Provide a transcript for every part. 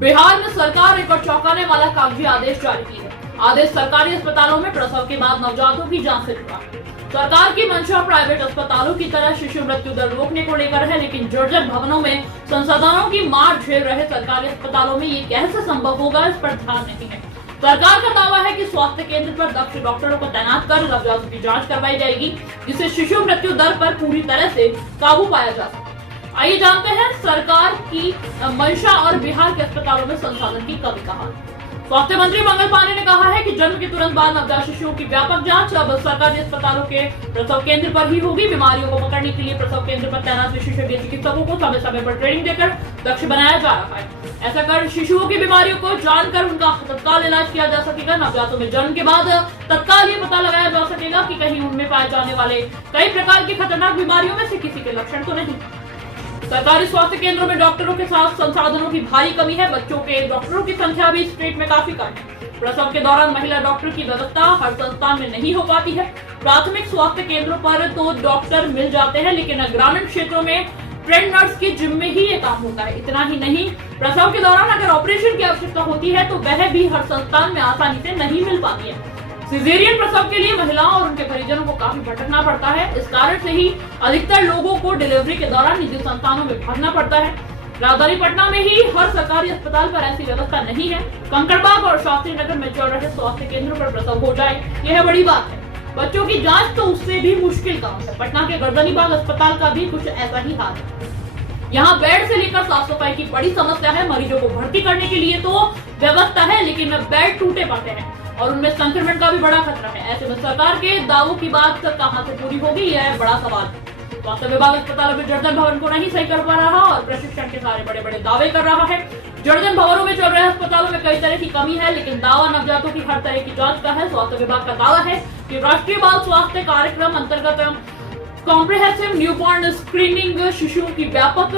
बिहार में सरकार एक और चौंकाने वाला कागजी आदेश जारी की है। आदेश सरकारी अस्पतालों में प्रसव के बाद नवजातों की जांच से जुड़ा। सरकार की मंशा प्राइवेट अस्पतालों की तरह शिशु मृत्यु दर रोकने को लेकर है, लेकिन जर्जर भवनों में संसाधनों की मार झेल रहे सरकारी अस्पतालों में ये कैसे संभव होगा, इस पर ध्यान नहीं है। सरकार का दावा है कि स्वास्थ्य केंद्र पर दक्ष डॉक्टरों को तैनात कर नवजातों की जांच करवाई जाएगी, जिससे शिशु मृत्यु दर पर पूरी तरह से काबू पाया जा सके। आइए जानते हैं सरकार की मंशा और बिहार के अस्पतालों में संसाधन की कमी का हाल। स्वास्थ्य मंत्री मंगल पांडे ने कहा है कि जन्म के तुरंत बाद नवजात शिशुओं की व्यापक जांच अब सरकारी अस्पतालों के प्रसव केंद्र पर ही होगी। बीमारियों को पकड़ने के लिए प्रसव केंद्र पर तैनात विशेषज्ञ चिकित्सकों को समय समय पर ट्रेनिंग देकर दक्ष बनाया जा रहा है। ऐसा कर शिशुओं की बीमारियों को जानकर उनका तत्काल इलाज किया जा सकेगा। नवजातों में जन्म के बाद तत्काल ये पता लगाया जा सकेगा कि कहीं उनमें पाए जाने वाले कई प्रकार की खतरनाक बीमारियों में से किसी के लक्षण तो नहीं। सरकारी स्वास्थ्य केंद्रों में डॉक्टरों के साथ संसाधनों की भारी कमी है। बच्चों के डॉक्टरों की संख्या भी स्टेट में काफी कम है। प्रसव के दौरान महिला डॉक्टर की व्यवस्था हर संस्थान में नहीं हो पाती है। प्राथमिक स्वास्थ्य केंद्रों पर तो डॉक्टर मिल जाते हैं, लेकिन ग्रामीण क्षेत्रों में ट्रेंड नर्स के जिम में ही ये काम होता है। इतना ही नहीं, प्रसव के दौरान अगर ऑपरेशन की आवश्यकता होती है तो वह भी हर संस्थान में आसानी से नहीं मिल पाती है। सिजेरियन प्रसव के लिए महिलाओं और उनके परिजनों को काफी भटकना पड़ता है। इस कारण से ही अधिकतर लोगों को डिलीवरी के दौरान निजी संस्थानों में भागना पड़ता है। राजधानी पटना में ही हर सरकारी अस्पताल पर ऐसी व्यवस्था नहीं है। कंकड़बाग और शास्त्री नगर में चल रहे स्वास्थ्य केंद्रों पर प्रसव हो जाए, यह बड़ी बात है। बच्चों की जाँच तो उससे भी मुश्किल काम है। पटना के गर्दनीबाग अस्पताल का भी कुछ ऐसा ही हाल है। यहाँ बेड से लेकर साफ सफाई की बड़ी समस्या है। मरीजों को भर्ती करने के लिए तो व्यवस्था है, लेकिन बेड टूटे पड़े हैं और उनमें संक्रमण का भी बड़ा खतरा है। ऐसे में सरकार के दावों की बात कहां से पूरी होगी, यह बड़ा सवाल है। स्वास्थ्य विभाग अस्पतालों में जर्जर भवन को नहीं सही कर पा रहा और प्रशिक्षण के सारे बड़े बड़े दावे कर रहा है। जर्जर भवनों में चल रहे अस्पतालों में कई तरह की कमी है, लेकिन दावा नवजातों की हर तरह की जांच का है। स्वास्थ्य विभाग का दावा है कि राष्ट्रीय बाल स्वास्थ्य कार्यक्रम अंतर्गत कॉम्प्रिहेंसिव न्यूबॉर्न स्क्रीनिंग शिशुओं की व्यापक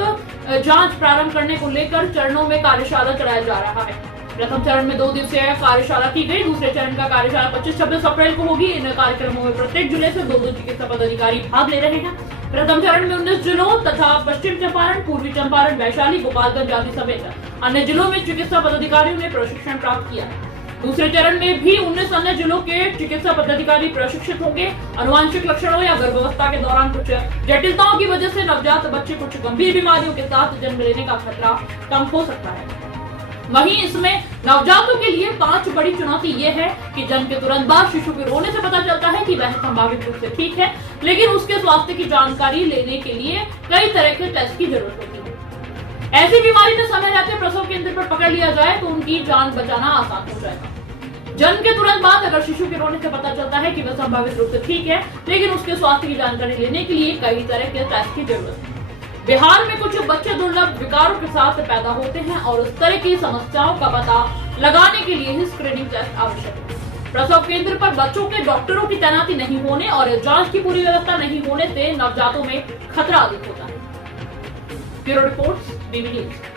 जांच प्रारंभ करने को लेकर चरणों में कार्यशाला चलाया जा रहा है। प्रथम चरण में 2 दिवसीय कार्यशाला की गई। दूसरे चरण का कार्यशाला 25-26 अप्रैल को होगी। इन कार्यक्रमों में प्रत्येक जिले से 2 चिकित्सा पदाधिकारी भाग ले रहे हैं। प्रथम चरण में 19 जिलों तथा पश्चिम चंपारण, पूर्वी चंपारण, वैशाली, गोपालगंज आदि समेत अन्य जिलों में चिकित्सा पदाधिकारियों ने प्रशिक्षण प्राप्त किया है। दूसरे चरण में भी 19 अन्य जिलों के चिकित्सा पदाधिकारी प्रशिक्षित होंगे। आनुवांशिक लक्षणों या गर्भावस्था के दौरान कुछ जटिलताओं की वजह से नवजात बच्चे कुछ गंभीर बीमारियों के साथ जन्म लेने का खतरा कम हो सकता है। वहीं इसमें नवजातों के लिए 5 बड़ी चुनौती ये है कि जन्म के तुरंत बाद शिशु के रोने से पता चलता है कि वह संभावित रूप से ठीक है, लेकिन उसके स्वास्थ्य की जानकारी लेने के लिए कई तरह के टेस्ट की जरूरत होती है। ऐसी बीमारी में समय रहते प्रसव केंद्र पर पकड़ लिया जाए तो उनकी जान बचाना आसान हो जाएगा। जन्म के तुरंत बाद अगर शिशु के रोने से पता चलता है कि वह संभावित रूप से ठीक है, लेकिन उसके स्वास्थ्य की जानकारी लेने के लिए कई तरह के टेस्ट की जरूरत है। बिहार में कुछ बच्चे दुर्लभ विकारों के साथ पैदा होते हैं और उस तरह की समस्याओं का पता लगाने के लिए ही स्क्रीनिंग टेस्ट आवश्यक है। प्रसव केंद्र पर बच्चों के डॉक्टरों की तैनाती नहीं होने और जांच की पूरी व्यवस्था नहीं होने से नवजातों में खतरा अधिक होता है। ब्यूरो रिपोर्ट, बीबी न्यूज।